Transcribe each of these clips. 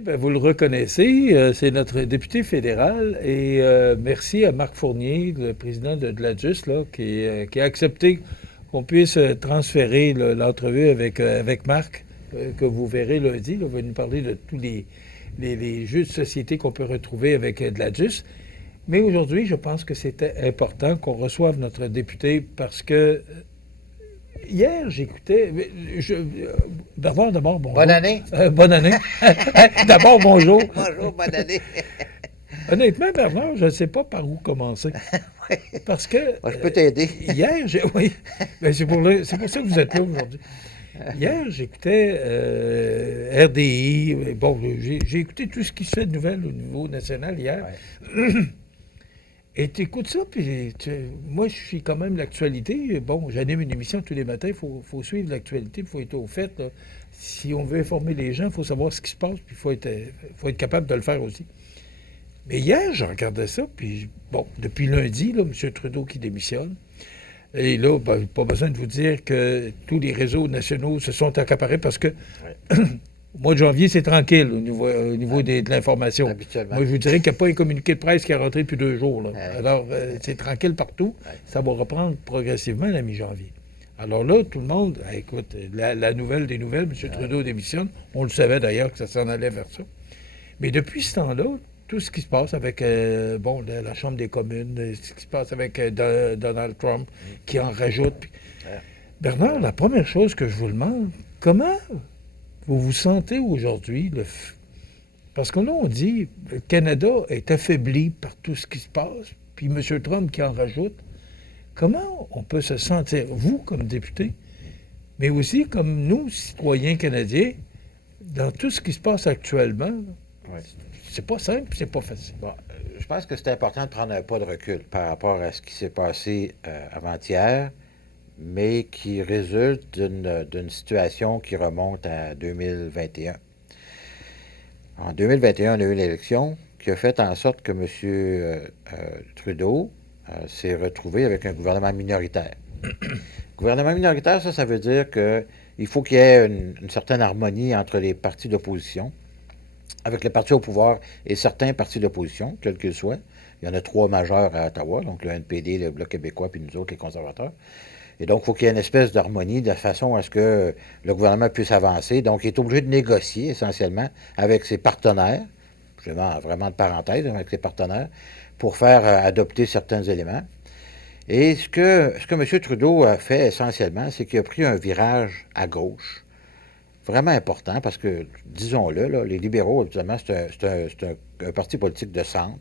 Ben, vous le reconnaissez, c'est notre député fédéral et merci à Marc Fournier, le président de la JUS, là, qui a accepté qu'on puisse transférer l'entrevue avec Marc, que vous verrez lundi. Là, il va nous parler de tous les jeux de société qu'on peut retrouver avec de la JUS. Mais aujourd'hui, je pense que c'était important qu'on reçoive notre député parce que hier, j'écoutais. Bernard, d'abord, bonjour. Bonne année. Bonne année. D'abord, bonjour. Bonjour, bonne année. Honnêtement, Bernard, je ne sais pas par où commencer. Oui. Parce que. Moi, je peux t'aider. Hier, oui. Ben, c'est pour ça que vous êtes là aujourd'hui. Hier, j'écoutais RDI. Bon, j'ai écouté tout ce qui se fait de nouvelles au niveau national hier. Ouais. Et tu écoutes ça, puis moi, je suis quand même l'actualité. Bon, j'anime une émission tous les matins. Il faut suivre l'actualité, il faut être au fait. Là. Si on veut informer les gens, il faut savoir ce qui se passe, puis faut être capable de le faire aussi. Mais hier, je regardais ça, puis bon, depuis lundi, là, M. Trudeau qui démissionne. Et là, ben, pas besoin de vous dire que tous les réseaux nationaux se sont accaparés parce que Ouais. au mois de janvier, c'est tranquille au niveau de l'information. Habituellement. Moi, je vous dirais qu'il n'y a pas un communiqué de presse qui est rentré depuis 2 jours. Là. Ouais. Alors, c'est tranquille partout. Ouais. Ça va reprendre progressivement la mi-janvier. Alors là, tout le monde, écoute, la nouvelle des nouvelles, M. Trudeau démissionne. On le savait d'ailleurs que ça s'en allait vers ça. Mais depuis ce temps-là, tout ce qui se passe avec la Chambre des communes, ce qui se passe avec Donald Trump, qui en rajoute. Puis... Ouais. Bernard, la première chose que je vous demande, comment vous vous sentez aujourd'hui? Parce que là, on dit le Canada est affaibli par tout ce qui se passe, puis M. Trump qui en rajoute. Comment on peut se sentir, vous, comme député, mais aussi comme nous, citoyens canadiens, dans tout ce qui se passe actuellement? Ouais. C'est pas simple, c'est pas facile. Bon, je pense que c'est important de prendre un pas de recul par rapport à ce qui s'est passé avant-hier, mais qui résulte d'une situation qui remonte à 2021. En 2021, on a eu l'élection qui a fait en sorte que M. Trudeau s'est retrouvé avec un gouvernement minoritaire. Gouvernement minoritaire, ça veut dire qu'il faut qu'il y ait une certaine harmonie entre les partis d'opposition, avec le parti au pouvoir et certains partis d'opposition, quels qu'ils soient. Il y en a 3 majeurs à Ottawa, donc le NPD, le Bloc québécois, puis nous autres, les conservateurs. Et donc, il faut qu'il y ait une espèce d'harmonie de façon à ce que le gouvernement puisse avancer. Donc, il est obligé de négocier essentiellement avec ses partenaires, je mets vraiment de parenthèse, avec ses partenaires, pour faire adopter certains éléments. Et ce que M. Trudeau a fait essentiellement, c'est qu'il a pris un virage à gauche, vraiment important, parce que, disons-le, là, les libéraux, habituellement, c'est un parti politique de centre.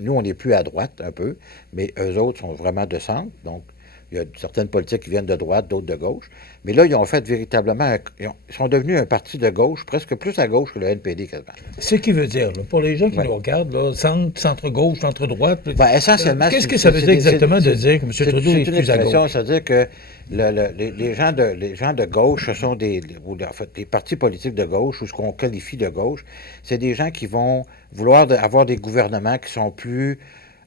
Nous, on n'est plus à droite un peu, mais eux autres sont vraiment de centre. Donc, il y a certaines politiques qui viennent de droite, d'autres de gauche. Mais là, ils ont fait véritablement... Ils sont devenus un parti de gauche, presque plus à gauche que le NPD, quasiment. Ce qui veut dire, là, pour les gens qui Ouais. nous regardent, là, centre-gauche, centre-droite, Ben, essentiellement... qu'est-ce que ça veut dire exactement de dire que M. Trudeau est plus à gauche? C'est-à-dire que les gens de gauche, ce sont en fait, des partis politiques de gauche, ou ce qu'on qualifie de gauche, c'est des gens qui vont vouloir avoir des gouvernements qui sont plus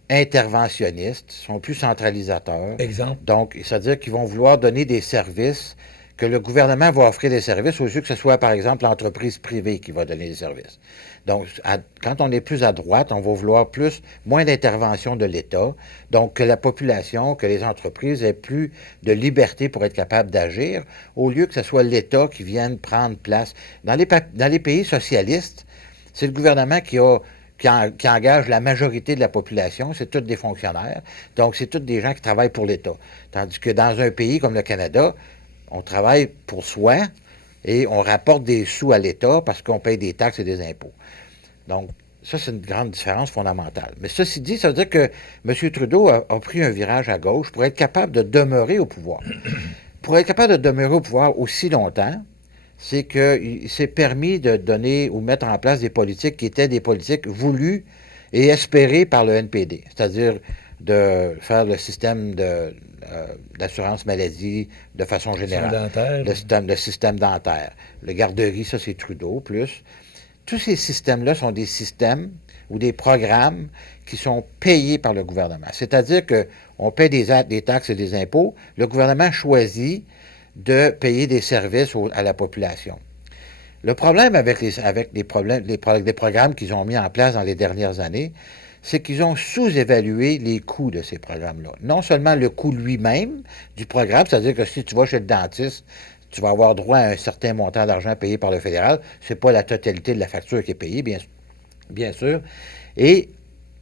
interventionnistes, sont plus centralisateurs. Exemple. Donc, c'est-à-dire qu'ils vont vouloir donner des services, que le gouvernement va offrir des services, au lieu que ce soit, par exemple, l'entreprise privée qui va donner des services. Donc, quand on est plus à droite, on va vouloir moins d'intervention de l'État, donc que la population, que les entreprises aient plus de liberté pour être capables d'agir, au lieu que ce soit l'État qui vienne prendre place. Dans les pays socialistes, c'est le gouvernement qui engage la majorité de la population, c'est tous des fonctionnaires, donc c'est tous des gens qui travaillent pour l'État. Tandis que dans un pays comme le Canada, on travaille pour soi et on rapporte des sous à l'État parce qu'on paye des taxes et des impôts. Donc, ça, c'est une grande différence fondamentale. Mais ceci dit, ça veut dire que M. Trudeau a pris un virage à gauche pour être capable de demeurer au pouvoir. Pour être capable de demeurer au pouvoir aussi longtemps, c'est qu'il s'est permis de donner ou mettre en place des politiques qui étaient des politiques voulues et espérées par le NPD, c'est-à-dire de faire le système d'assurance maladie de façon générale, le système dentaire, le garderie, ça c'est Trudeau, plus. Tous ces systèmes-là sont des systèmes ou des programmes qui sont payés par le gouvernement. C'est-à-dire qu'on paie des taxes et des impôts, le gouvernement choisit de payer des services à la population. Le problème avec les programmes qu'ils ont mis en place dans les dernières années, c'est qu'ils ont sous-évalué les coûts de ces programmes-là. Non seulement le coût lui-même du programme, c'est-à-dire que si tu vas chez le dentiste, tu vas avoir droit à un certain montant d'argent payé par le fédéral. C'est pas la totalité de la facture qui est payée, bien sûr. Et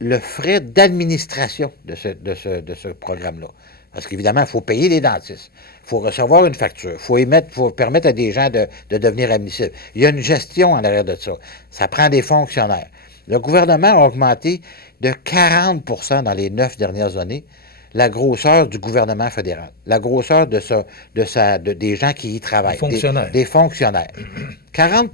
le frais d'administration de ce programme-là. Parce qu'évidemment, il faut payer les dentistes. Il faut recevoir une facture. Il faut permettre à des gens de devenir admissibles. Il y a une gestion en arrière de ça. Ça prend des fonctionnaires. Le gouvernement a augmenté de 40 dans les 9 dernières années la grosseur du gouvernement fédéral, la grosseur des gens qui y travaillent, des fonctionnaires. 40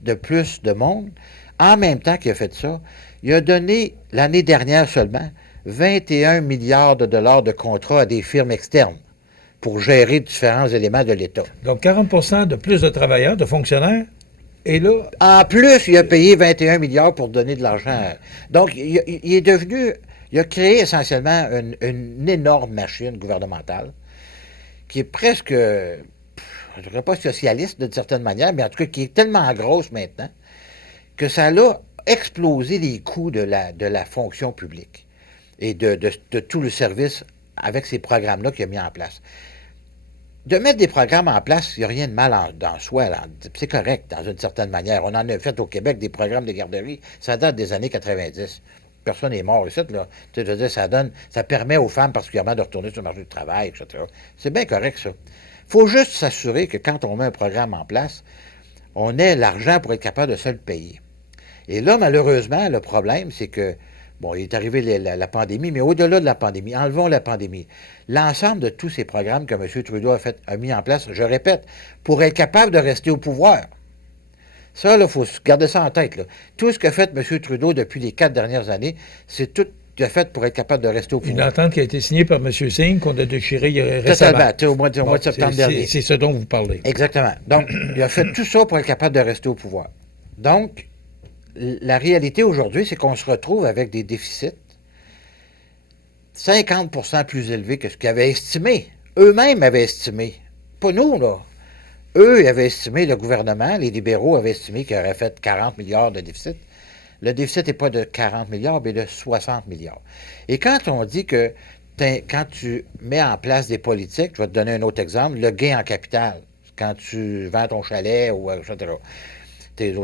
de plus de monde, en même temps qu'il a fait ça, il a donné, l'année dernière seulement, 21 milliards de dollars de contrats à des firmes externes pour gérer différents éléments de l'État. Donc 40 de plus de travailleurs, de fonctionnaires, et là... En plus, il a payé 21 milliards pour donner de l'argent. Donc, il est devenu... Il a créé essentiellement une énorme machine gouvernementale qui est presque, je ne dirais pas socialiste d'une certaine manière, mais en tout cas qui est tellement grosse maintenant que ça a explosé les coûts de la fonction publique et de tout le service avec ces programmes-là qu'il a mis en place. De mettre des programmes en place, il n'y a rien de mal dans soi. C'est correct, dans une certaine manière. On en a fait au Québec des programmes de garderie. Ça date des années 90. Personne n'est mort ici, là. Tu sais, je veux dire, ça permet aux femmes particulièrement de retourner sur le marché du travail, etc. C'est bien correct, ça. Il faut juste s'assurer que quand on met un programme en place, on ait l'argent pour être capable de se le payer. Et là, malheureusement, le problème, c'est que, bon, il est arrivé la pandémie, mais au-delà de la pandémie, enlevons la pandémie, l'ensemble de tous ces programmes que M. Trudeau a mis en place, je répète, pour être capable de rester au pouvoir. Ça, il faut garder ça en tête. Là. Tout ce qu'a fait M. Trudeau depuis les 4 dernières années, c'est tout fait pour être capable de rester au pouvoir. Une entente qui a été signée par M. Singh, qu'on a déchirée récemment. Totalement, au mois de septembre dernier. C'est ce dont vous parlez. Exactement. Donc, il a fait tout ça pour être capable de rester au pouvoir. Donc, la réalité aujourd'hui, c'est qu'on se retrouve avec des déficits 50 plus élevés que ce qu'ils avaient estimé. Eux-mêmes avaient estimé. Pas nous, là. Eux, ils avaient estimé, le gouvernement, les libéraux avaient estimé qu'ils auraient fait 40 milliards de déficit. Le déficit n'est pas de 40 milliards, mais de 60 milliards. Et quand on dit que quand tu mets en place des politiques, je vais te donner un autre exemple, le gain en capital, quand tu vends ton chalet, ou etc.,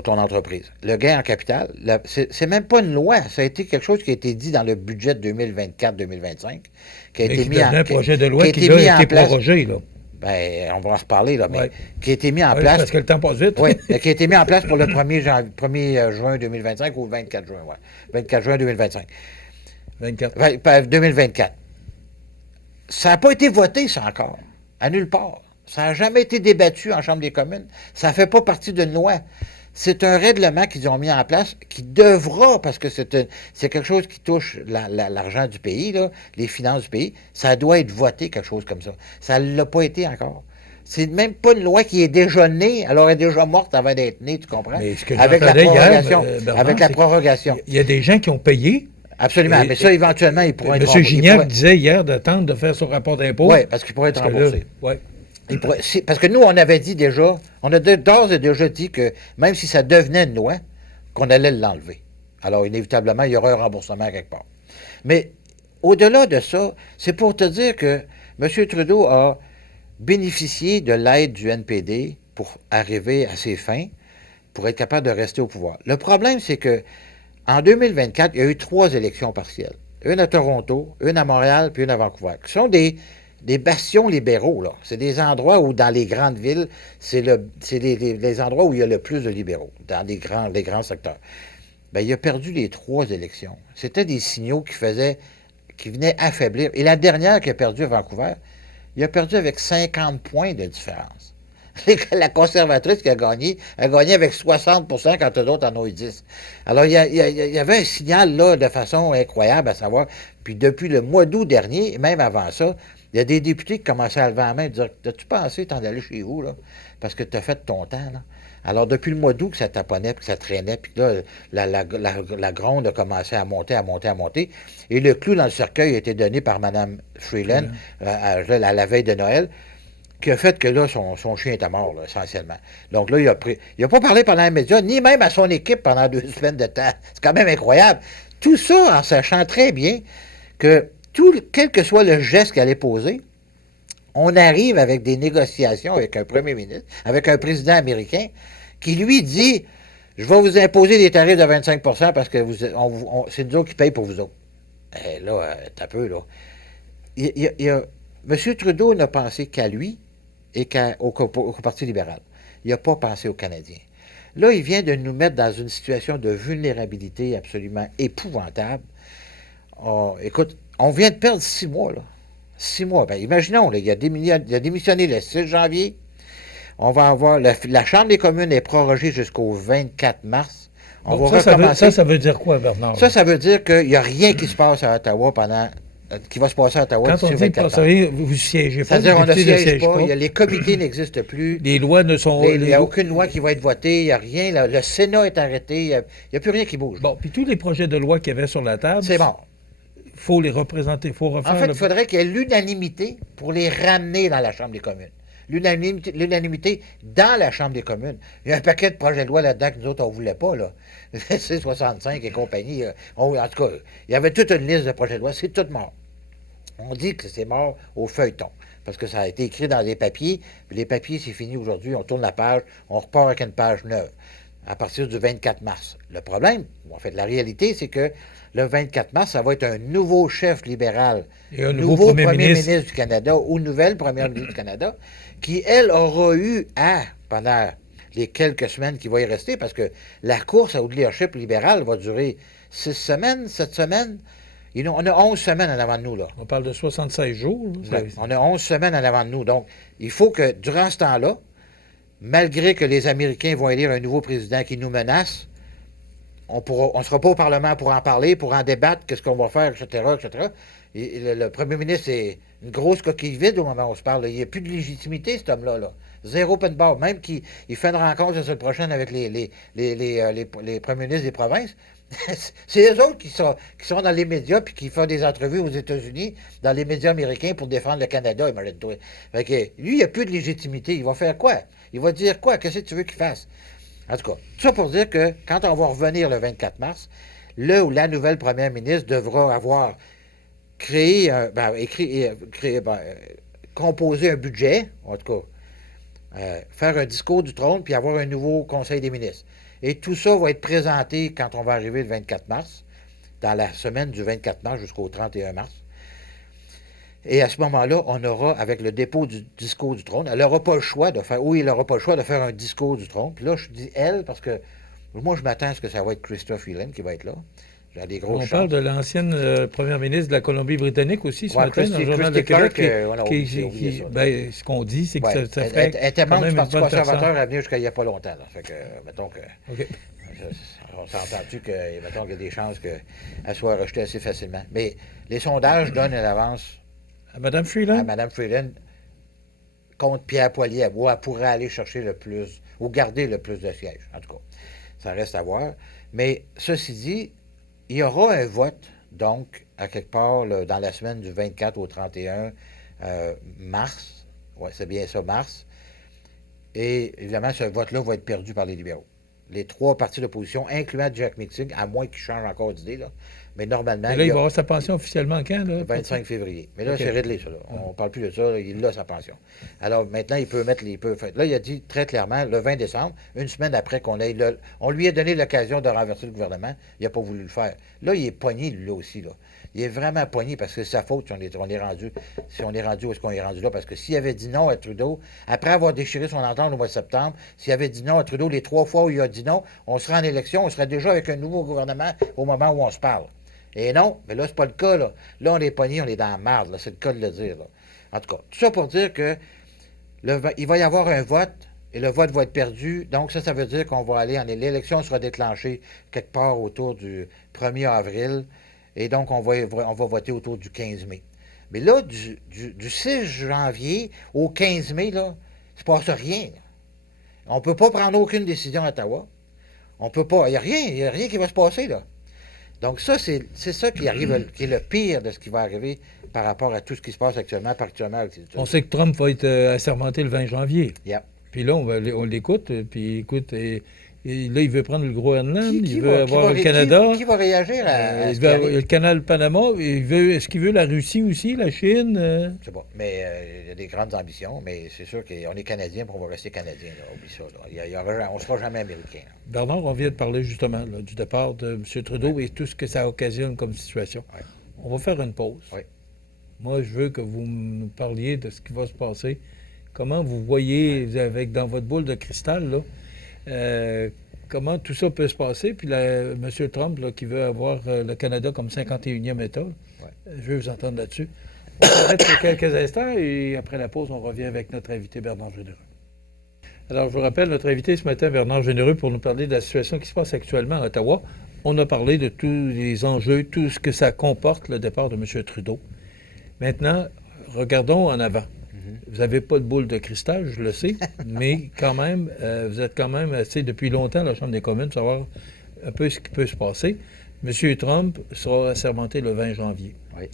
ton entreprise. Le gain en capital, c'est même pas une loi. Ça a été quelque chose qui a été dit dans le budget 2024-2025, qui a été mis en place. Un projet de loi qui a été prorogé, là. Ben, on va en reparler, là, mais qui a été mis en place. Parce que le temps passe vite. Oui, qui a été mis en place pour le 1er juin 2025 ou le 24 juin, oui. 24 juin 2025. 2024. Ça n'a pas été voté, ça encore, à nulle part. Ça n'a jamais été débattu en Chambre des communes. Ça ne fait pas partie d'une loi. C'est un règlement qu'ils ont mis en place qui devra, parce que c'est quelque chose qui touche l'argent du pays, là, les finances du pays, ça doit être voté, quelque chose comme ça. Ça ne l'a pas été encore. C'est même pas une loi qui est déjà née, alors elle est déjà morte avant d'être née, tu comprends? Mais ce que avec la prorogation. Bernard, avec la prorogation. Il y a des gens qui ont payé. Absolument, mais ça, éventuellement, il pourrait être remboursé. M. Gignac disait hier d'attendre de faire son rapport d'impôt. Oui, parce qu'il pourrait être remboursé. Oui. Parce que nous, on avait dit déjà, on a d'ores et déjà dit que même si ça devenait une loi, qu'on allait l'enlever. Alors, inévitablement, il y aura un remboursement quelque part. Mais au-delà de ça, c'est pour te dire que M. Trudeau a bénéficié de l'aide du NPD pour arriver à ses fins, pour être capable de rester au pouvoir. Le problème, c'est que en 2024, il y a eu 3 élections partielles. Une à Toronto, une à Montréal, puis une à Vancouver, qui sont des bastions libéraux, là. C'est des endroits où, dans les grandes villes, c'est les endroits où il y a le plus de libéraux, dans les grands secteurs. Bien, il a perdu les 3 élections. C'était des signaux qui venaient affaiblir. Et la dernière qu'il a perdue à Vancouver, il a perdu avec 50 points de différence. La conservatrice qui a gagné avec 60 quand eux autres en ont eu 10. Alors, il y avait un signal, là, de façon incroyable, à savoir, puis depuis le mois d'août dernier, même avant ça, il y a des députés qui commençaient à lever la main et dire « As-tu pensé t'en aller chez vous, là? Parce que tu as fait ton temps, là. » Alors, depuis le mois d'août que ça taponnait, puis que ça traînait, puis là, la gronde a commencé à monter. Et le clou dans le cercueil a été donné par Mme Freeland à la veille de Noël. qui a fait que là, son chien était mort, là, essentiellement. Donc là, il a pas parlé pendant les médias, ni même à son équipe pendant 2 semaines de temps. C'est quand même incroyable. Tout ça en sachant très bien que quel que soit le geste qu'elle allait poser, on arrive avec des négociations avec un premier ministre, avec un président américain, qui lui dit, je vais vous imposer des tarifs de 25 parce que c'est nous autres qui payent pour vous autres. Eh, là, t'as peu, là. M. Trudeau n'a pensé qu'à lui et au Parti libéral. Il n'a pas pensé aux Canadiens. Là, il vient de nous mettre dans une situation de vulnérabilité absolument épouvantable. Oh, écoute, on vient de perdre 6 mois, là. 6 mois. Ben, imaginons, là, il a démissionné le 6 janvier. On va avoir. La Chambre des communes est prorogée jusqu'au 24 mars. On Bon, va recommencer. ça veut dire quoi, Bernard? Ça veut dire qu'il n'y a rien qui se passe à Ottawa qui va se passer à Ottawa Quand on dit pas rien, vous ne siégez pas. C'est-à-dire qu'on ne siège pas. Les comités n'existent plus. Les lois ne sont... Il n'y a aucune loi qui va être votée. Il n'y a rien. Le Sénat est arrêté. Il n'y a plus rien qui bouge. Bon, puis tous les projets de loi qu'il y avait sur la table... C'est mort. Il faut les représenter. Il faut refaire... En fait, il faudrait qu'il y ait l'unanimité pour les ramener dans la Chambre des communes. L'unanimité dans la Chambre des communes. Il y a un paquet de projets de loi là-dedans que nous autres, on ne voulait pas, là. C-65 et compagnie. En tout cas, il y avait toute une liste de projets de loi. C'est tout mort. On dit que c'est mort au feuilleton, parce que ça a été écrit dans des papiers, puis les papiers, c'est fini aujourd'hui, on tourne la page, on repart avec une page neuve, à partir du 24 mars. Le problème, en fait, la réalité, c'est que le 24 mars, ça va être un nouveau chef libéral, et un nouveau premier ministre du Canada, ou nouvelle première ministre du Canada, qui, elle, aura eu pendant les quelques semaines qui vont y rester, parce que la course au leadership libéral va durer 6 semaines, 7 semaines. On a 11 semaines en avant de nous, là. On parle de 76 jours. Là, on a 11 semaines en avant de nous. Donc, il faut que, durant ce temps-là, malgré que les Américains vont élire un nouveau président qui nous menace, on ne sera pas au Parlement pour en parler, pour en débattre, qu'est-ce qu'on va faire, etc., etc. Et le premier ministre est une grosse coquille vide au moment où on se parle. Il n'y a plus de légitimité, cet homme-là. Là. Zéro open bar. Même qu'il fait une rencontre la semaine prochaine avec les premiers ministres des provinces. C'est eux autres qui sont dans les médias puis qui font des entrevues aux États-Unis, dans les médias américains pour défendre le Canada, imagine-toi. Fait que lui, il n'y a plus de légitimité. Il va faire quoi? Il va dire quoi? Qu'est-ce que tu veux qu'il fasse? En tout cas, tout ça pour dire que quand on va revenir le 24 mars, le ou la nouvelle première ministre devra avoir composé un budget, en tout cas, faire un discours du trône, puis avoir un nouveau conseil des ministres. Et tout ça va être présenté quand on va arriver le 24 mars, dans la semaine du 24 mars jusqu'au 31 mars. Et à ce moment-là, on aura, avec le dépôt du discours du trône, elle n'aura pas le choix de faire, il n'aura pas le choix de faire un discours du trône. Puis là, je dis elle, parce que moi, je m'attends à ce que ça va être Chrystia Freeland qui va être là. J'ai des grosses chances. Parle de l'ancienne première ministre de la Colombie-Britannique aussi, ce matin, dans le Journal de Québec. Ce qu'on dit, c'est que ça ferait elle était membre du Parti conservateur à venir jusqu'à il n'y a pas longtemps. Là. Fait que, mettons que... Okay. On s'entend-tu qu'il y a des chances qu'elle soit rejetée assez facilement. Mais les sondages donnent une avance à Mme Freeland. À Mme Freeland contre Pierre Poilievre, où elle pourrait aller chercher le plus, ou garder le plus de sièges. En tout cas, ça reste à voir. Mais ceci dit, il y aura un vote, donc, à quelque part, là, dans la semaine du 24 au 31 mars. Oui, c'est bien ça, mars. Et évidemment, ce vote-là va être perdu par les libéraux. Les 3 partis d'opposition, incluant Jack Meeting, à moins qu'il change encore d'idée, là. Mais normalement... Mais là, il va avoir sa pension officiellement quand, là? Le 25 février. Mais là, c'est réglé, ça. Là. On ne parle plus de ça. Il a sa pension. Alors, maintenant, il peut mettre Là, il a dit très clairement, le 20 décembre, une semaine après qu'on ait... On lui a donné l'occasion de renverser le gouvernement. Il n'a pas voulu le faire. Là, il est pogné, lui, là aussi, là. Il est vraiment pogné parce que c'est sa faute si on est rendu où est-ce qu'on est rendu là. Parce que s'il avait dit non à Trudeau, après avoir déchiré son entente au mois de septembre, s'il avait dit non à Trudeau les 3 fois où il a dit non, on serait en élection, on serait déjà avec un nouveau gouvernement au moment où on se parle. Et non, mais là, c'est pas le cas, là. Là, on est pogné, on est dans la marde, là. C'est le cas de le dire, là. En tout cas, tout ça pour dire que il va y avoir un vote, et le vote va être perdu. Donc, ça veut dire qu'on va aller l'élection sera déclenchée quelque part autour du 1er avril, et donc, on va voter autour du 15 mai. Mais là, du 6 janvier au 15 mai, là, il ne se passe rien, là. On ne peut pas prendre aucune décision à Ottawa. On peut pas. Il n'y a rien qui va se passer, là. Donc ça, c'est ça qui arrive, qui est le pire de ce qui va arriver par rapport à tout ce qui se passe actuellement, particulièrement avec les On États-Unis. sait que Trump va être assermenté le 20 janvier. Yep. Puis là, on l'écoute, puis écoute, et là, il veut prendre le Groenland, il veut va, avoir le Canada. Qui va réagir à Il ce veut qui avoir arrive? le canal Panama. Est-ce qu'il veut la Russie aussi, la Chine? C'est bon. Mais il y a des grandes ambitions, mais c'est sûr qu'on est Canadiens, puis on va rester Canadiens. Là. Oublie ça. Là. On ne sera jamais Américains. Bernard, on vient de parler justement là, du départ de M. Trudeau et tout ce que ça occasionne comme situation. Ouais. On va faire une pause. Ouais. Moi, je veux que vous nous parliez de ce qui va se passer. Comment vous voyez, avec dans votre boule de cristal, là, comment tout ça peut se passer. Puis M. Trump, là, qui veut avoir le Canada comme 51e État, je veux vous entendre là-dessus. On s'arrête pour quelques instants et après la pause, on revient avec notre invité Bernard Généreux. Alors, je vous rappelle, notre invité ce matin, Bernard Généreux, pour nous parler de la situation qui se passe actuellement à Ottawa. On a parlé de tous les enjeux, tout ce que ça comporte, le départ de M. Trudeau. Maintenant, regardons en avant. Vous n'avez pas de boule de cristal, je le sais, mais quand même, vous êtes quand même assez depuis longtemps à la Chambre des communes pour savoir un peu ce qui peut se passer. M. Trump sera assermenté le 20 janvier. Oui.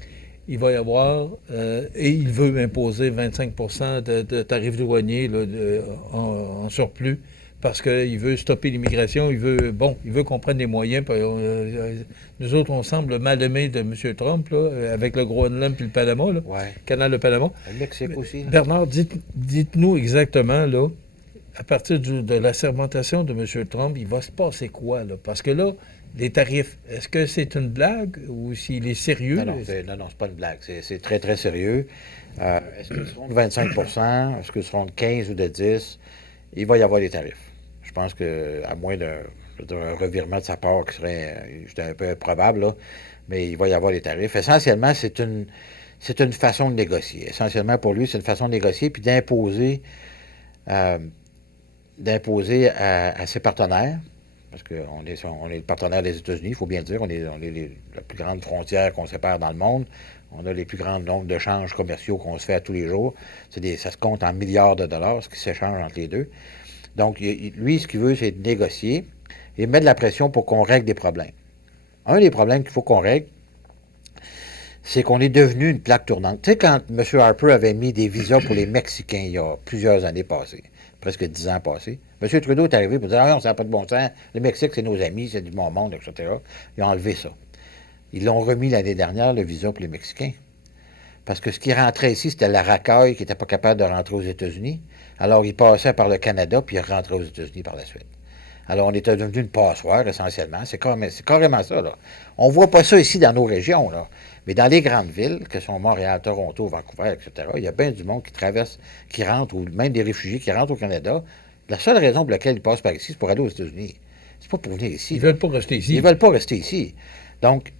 Il va y avoir, et il veut imposer 25 de tarifs douaniers là, en surplus parce qu'il veut stopper l'immigration. Il veut qu'on prenne des moyens. Nous autres, on semble mal aimés de M. Trump, là, avec le Groenland puis le Panama, là, canal de Panama. Le Mexique aussi. Là. Bernard, dites-nous exactement, là, à partir de la sermentation de M. Trump, il va se passer quoi, là? Parce que là, les tarifs, est-ce que c'est une blague ou s'il est sérieux? Non, c'est pas une blague. C'est très, très sérieux. Est-ce qu'ils seront de 25 est-ce qu'ils seront de 15 ou de 10 il va y avoir des tarifs. Je pense qu'à moins d'un revirement de sa part qui serait un peu improbable, là, mais il va y avoir des tarifs. Essentiellement, c'est une façon de négocier. Essentiellement, pour lui, c'est une façon de négocier puis d'imposer à ses partenaires, parce qu'on est le partenaire des États-Unis, il faut bien le dire, on est la plus grande frontière qu'on sépare dans le monde. On a les plus grands nombres d'échanges commerciaux qu'on se fait à tous les jours. Ça se compte en milliards de dollars, ce qui s'échange entre les deux. Donc, lui, ce qu'il veut, c'est de négocier et mettre de la pression pour qu'on règle des problèmes. Un des problèmes qu'il faut qu'on règle, c'est qu'on est devenu une plaque tournante. Tu sais, quand M. Harper avait mis des visas pour les Mexicains il y a plusieurs années passées, presque 10 ans passés, M. Trudeau est arrivé pour dire « Ah non, ça n'a pas de bon sens, le Mexique, c'est nos amis, c'est du bon monde, etc. » Ils ont enlevé ça. Ils l'ont remis l'année dernière, le visa pour les Mexicains. Parce que ce qui rentrait ici, c'était la racaille qui n'était pas capable de rentrer aux États-Unis. Alors, il passait par le Canada, puis il rentrait aux États-Unis par la suite. Alors, on était devenu une passoire, essentiellement. C'est carrément ça, là. On ne voit pas ça ici dans nos régions, là. Mais dans les grandes villes, que sont Montréal, Toronto, Vancouver, etc., il y a bien du monde qui traverse, qui rentre, ou même des réfugiés qui rentrent au Canada. La seule raison pour laquelle ils passent par ici, c'est pour aller aux États-Unis. C'est pas pour venir ici. Ils ne veulent pas rester ici. Ils ne veulent pas rester ici. Donc,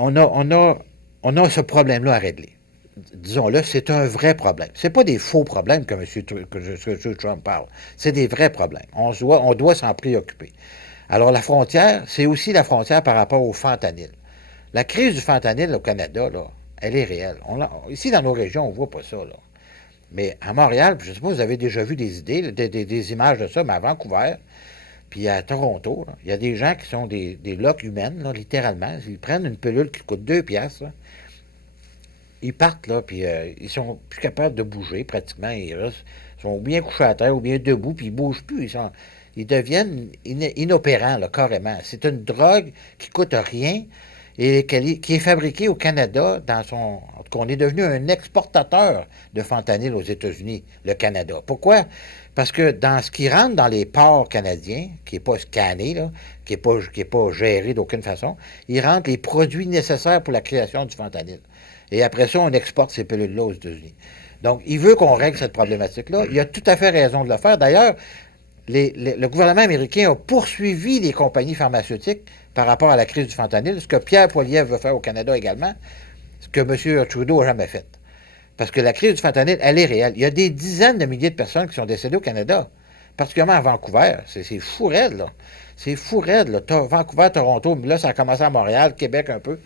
on a ce problème-là à régler. Disons-le, c'est un vrai problème. Ce n'est pas des faux problèmes que M. Trump parle. C'est des vrais problèmes. On doit s'en préoccuper. Alors, la frontière, c'est aussi la frontière par rapport au fentanyl. La crise du fentanyl au Canada, là, elle est réelle. Ici, dans nos régions, on ne voit pas ça, là. Mais à Montréal, je ne sais pas si vous avez déjà vu des images de ça, mais à Vancouver, puis à Toronto, là, il y a des gens qui sont des loques humaines, là, littéralement. Ils prennent une pilule qui coûte 2 piastres, là. Ils partent, là, puis ils sont plus capables de bouger, pratiquement. Ils sont bien couchés à terre ou bien debout, puis ils ne bougent plus. Ils deviennent inopérants, là, carrément. C'est une drogue qui ne coûte rien et qui est fabriquée au Canada En tout cas, on est devenu un exportateur de fentanyl aux États-Unis, le Canada. Pourquoi? Parce que dans ce qui rentre dans les ports canadiens, qui n'est pas scanné, là, qui n'est pas géré d'aucune façon, il rentre les produits nécessaires pour la création du fentanyl. Et après ça, on exporte ces pilules-là aux États-Unis. Donc, il veut qu'on règle cette problématique-là. Il a tout à fait raison de le faire. D'ailleurs, le gouvernement américain a poursuivi les compagnies pharmaceutiques par rapport à la crise du fentanyl, ce que Pierre Poilievre veut faire au Canada également, ce que M. Trudeau n'a jamais fait. Parce que la crise du fentanyl, elle est réelle. Il y a des dizaines de milliers de personnes qui sont décédées au Canada, particulièrement à Vancouver. C'est fou raide, là. C'est fou raide, là. Vancouver, Toronto, mais là, ça a commencé à Montréal, Québec un peu.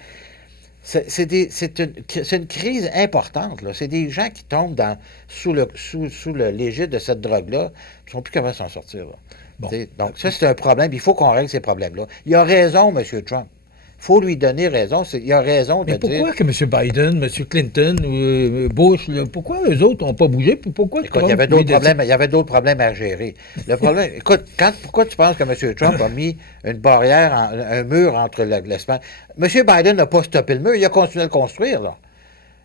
C'est une crise importante, là. C'est des gens qui tombent sous le l'égide de cette drogue-là, qui ne sont plus capables de s'en sortir, là. Bon. Donc, ça, c'est un problème. Il faut qu'on règle ces problèmes-là. Il a raison, M. Trump. Il faut lui donner raison. Il a raison de Mais dire... pourquoi que M. Biden, M. Clinton ou Bush, là, pourquoi eux autres n'ont pas bougé? Pourquoi Écoute, il y avait d'autres problèmes à gérer. Le problème, écoute, pourquoi tu penses que M. Trump a mis une barrière, un mur entre l'Espagne? M. Biden n'a pas stoppé le mur, il a continué à le construire, là.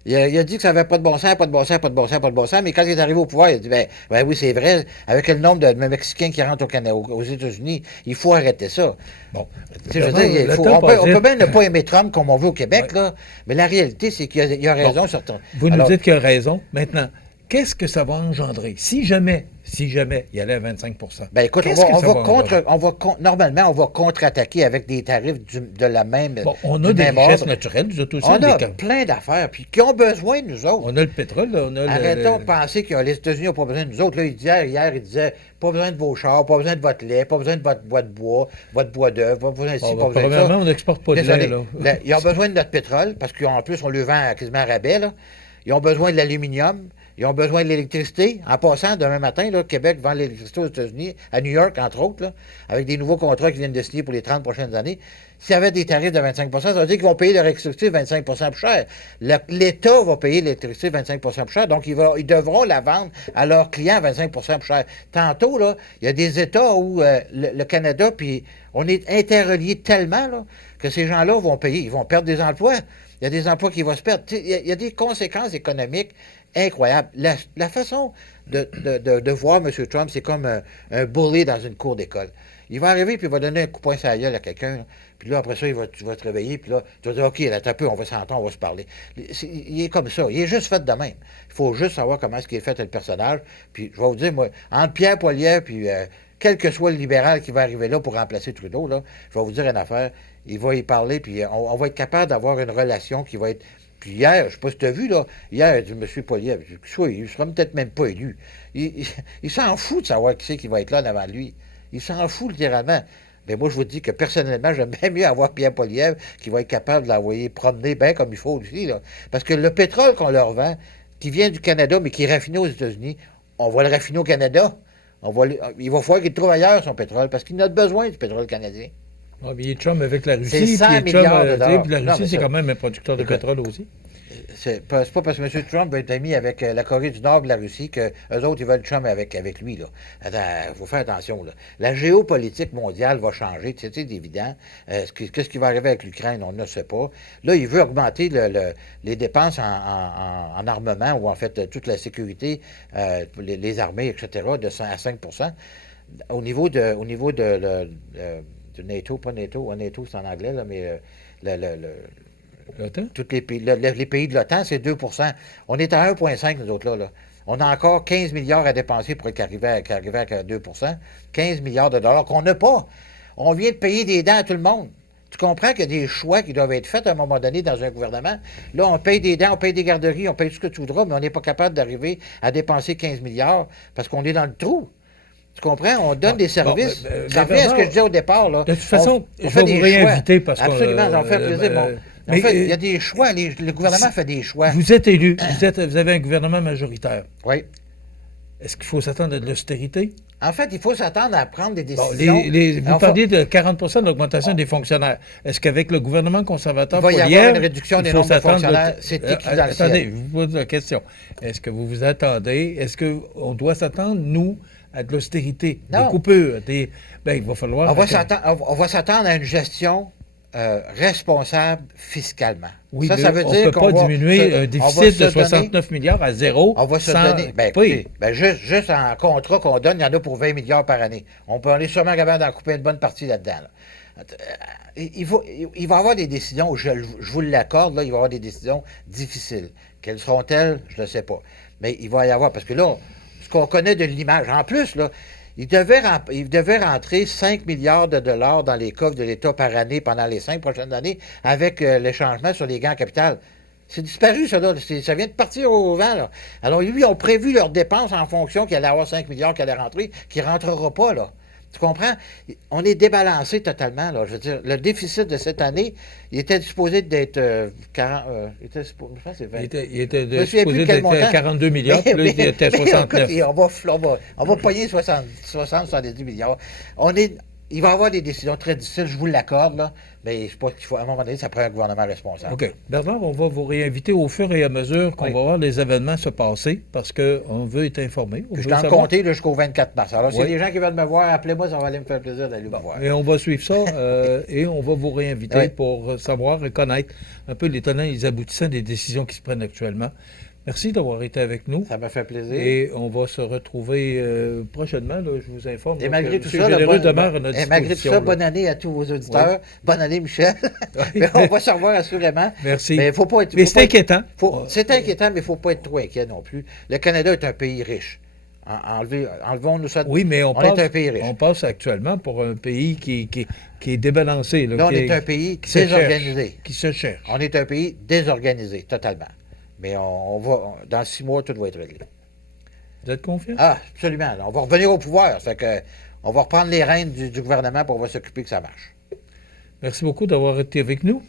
Il a dit que ça n'avait pas de bon sens, pas de bon sens, pas de bon sens, pas de bon sens, mais quand il est arrivé au pouvoir, il a dit, ben oui, c'est vrai, avec le nombre de Mexicains qui rentrent au Canada, aux États-Unis, il faut arrêter ça. Bon. Je veux dire, on peut bien ne pas aimer Trump comme on veut au Québec, là, mais la réalité, c'est qu'il a raison sur... Vous nous dites qu'il a raison. Maintenant, qu'est-ce que ça va engendrer? Si jamais il allait à 25 ben écoute, normalement, on va contre-attaquer avec des tarifs de la même. Bon, on a des richesses naturelles, nous autres aussi. On a plein d'affaires, puis qui ont besoin de nous autres. On a le pétrole, là, Arrêtons de penser que les États-Unis n'ont pas besoin de nous autres. Là, hier, il disait pas besoin de vos chars, pas besoin de votre lait, pas besoin de votre bois de bois, votre bois d'œuf, pas besoin de ci, pas besoin de ça. On n'exporte pas de lait, là. Ils ont besoin de notre pétrole, parce qu'en plus, on le vend quasiment à rabais, là. Ils ont besoin de l'aluminium. Ils ont besoin de l'électricité. En passant, demain matin, là, Québec vend l'électricité aux États-Unis, à New York, entre autres, là, avec des nouveaux contrats qui viennent de signer pour les 30 prochaines années. S'il y avait des tarifs de 25 ça veut dire qu'ils vont payer leur électricité 25 plus cher. L'État va payer l'électricité 25 plus cher. Donc, ils devront la vendre à leurs clients 25 plus cher. Tantôt, là, il y a des États où le Canada, puis on est interreliés tellement là, que ces gens-là vont payer. Ils vont perdre des emplois. Il y a des emplois qui vont se perdre. Il y a des conséquences économiques incroyables. La façon de voir M. Trump, c'est comme un bully dans une cour d'école. Il va arriver, puis il va donner un coup de poing sur la gueule à quelqu'un. Puis là, après ça, tu vas te réveiller, puis là, tu vas dire, OK, là, t'as peu, on va s'entendre, on va se parler. Il est comme ça. Il est juste fait de même. Il faut juste savoir comment est-ce qu'il est fait, le personnage. Puis je vais vous dire, moi, entre Pierre Poilievre, puis quel que soit le libéral qui va arriver là pour remplacer Trudeau, là, je vais vous dire une affaire. Il va y parler, puis on va être capable d'avoir une relation qui va être... Puis hier, je ne sais pas si tu as vu, là, hier, il dit, M. Poilievre, il ne sera peut-être même pas élu. Il s'en fout de savoir qui c'est qui va être là devant lui. Il s'en fout littéralement. Mais moi, je vous dis que personnellement, j'aime bien mieux avoir Pierre Poilievre qui va être capable de l'envoyer promener bien comme il faut aussi, là. Parce que le pétrole qu'on leur vend, qui vient du Canada, mais qui est raffiné aux États-Unis, on va le raffiner au Canada. Il va falloir qu'il trouve ailleurs son pétrole, parce qu'il a besoin du pétrole canadien. Ah, mais il est chum avec la Russie. C'est 100 milliards de dollars. Puis la Russie, c'est quand même un producteur de pétrole aussi. C'est pas parce que M. Trump va être ami avec la Corée du Nord et la Russie qu'eux autres, ils veulent chum avec lui, là. Attends, il faut faire attention, là. La géopolitique mondiale va changer, c'est évident. Qu'est-ce qui va arriver avec l'Ukraine, on ne sait pas. Là, il veut augmenter les dépenses en armement, ou en fait, toute la sécurité, les armées, etc., de 100 à 5 au niveau de NATO, pas NATO, NATO c'est en anglais, là, mais l'OTAN? Tous les pays de l'OTAN, c'est 2 On est à 1,5 nous autres là. On a encore 15 milliards à dépenser pour arriver à 2 15 milliards de dollars qu'on n'a pas. On vient de payer des dents à tout le monde. Tu comprends qu'il y a des choix qui doivent être faits à un moment donné dans un gouvernement. Là, on paye des dents, on paye des garderies, on paye tout ce que tu voudras, mais on n'est pas capable d'arriver à dépenser 15 milliards parce qu'on est dans le trou. Tu comprends? On donne des services. Ça revient à ce que je disais au départ. Là. De toute façon, je vais vous réinviter parce que... Absolument, ça me fait plaisir. En fait, il y a des choix. Le gouvernement fait des choix. Vous êtes élu. Vous avez un gouvernement majoritaire. Oui. Est-ce qu'il faut s'attendre à de l'austérité? En fait, il faut s'attendre à prendre des décisions. Vous parliez de 40 de l'augmentation des fonctionnaires. Est-ce qu'avec le gouvernement conservateur, il va y avoir une réduction des nombres de fonctionnaires? C'est équivalent. Attendez, je vous pose la question. Est-ce que vous vous attendez? Est-ce qu'on doit s'attendre, nous, à de l'austérité, des coupures? Il va falloir... On va s'attendre à une gestion responsable fiscalement. Oui, ça veut dire qu'on ne peut pas diminuer un déficit de 69 milliards à zéro. On va se donner... juste en contrat qu'on donne, il y en a pour 20 milliards par année. On est sûrement capable d'en couper une bonne partie là-dedans. Là. Il va y avoir des décisions, je vous l'accorde, là, il va y avoir des décisions difficiles. Quelles seront-elles? Je ne sais pas. Mais il va y avoir, parce que là, ce qu'on connaît de l'image, en plus, là, il devait rentrer 5 milliards de dollars dans les coffres de l'État par année pendant les 5 prochaines années avec les changements sur les gains en capital. C'est disparu, ça, là. Ça vient de partir au vent, là. Alors, lui, ils ont prévu leurs dépenses en fonction qu'il allait avoir 5 milliards qui allaient rentrer, qui ne rentrera pas, là. Tu comprends? On est débalancé totalement, là. Je veux dire, le déficit de cette année, il était supposé d'être 40... je pense que c'est 20. Il était Je me souviens plus supposé de quel d'être montant. 42 milliards, puis là, il était 69. Écoute, on va pogner 70 milliards. Il va y avoir des décisions très difficiles, je vous l'accorde, là, mais je pense qu'il faut, à un moment donné, ça prend un gouvernement responsable. OK. Bernard, on va vous réinviter au fur et à mesure qu'on va voir les événements se passer, parce qu'on veut être informé. Je suis en comté jusqu'au 24 mars. Alors, s'il y a des gens qui veulent me voir, appelez-moi, ça va aller me faire plaisir d'aller vous voir. Et on va suivre ça, et on va vous réinviter pour savoir et connaître un peu les tenants et les aboutissants des décisions qui se prennent actuellement. Merci d'avoir été avec nous. Ça m'a fait plaisir. Et on va se retrouver prochainement, là, je vous informe. Et malgré tout ça, demeure à notre disposition. malgré tout ça, bonne année à tous vos auditeurs. Oui. Bonne année, Michel. On va se revoir assurément. Merci. Mais, faut pas être, mais c'est inquiétant. C'est inquiétant, mais il ne faut pas être trop inquiet non plus. Le Canada est un pays riche. Enlevons-nous ça. Oui, mais on est un pays riche. On passe actuellement pour un pays qui est débalancé. Là, on est un pays désorganisé. Qui se cherche. On est un pays désorganisé, totalement. Mais dans 6 mois, tout va être réglé. Vous êtes confiant? Ah, absolument. On va revenir au pouvoir. Ça fait que, on va reprendre les rênes du gouvernement pour on va s'occuper que ça marche. Merci beaucoup d'avoir été avec nous.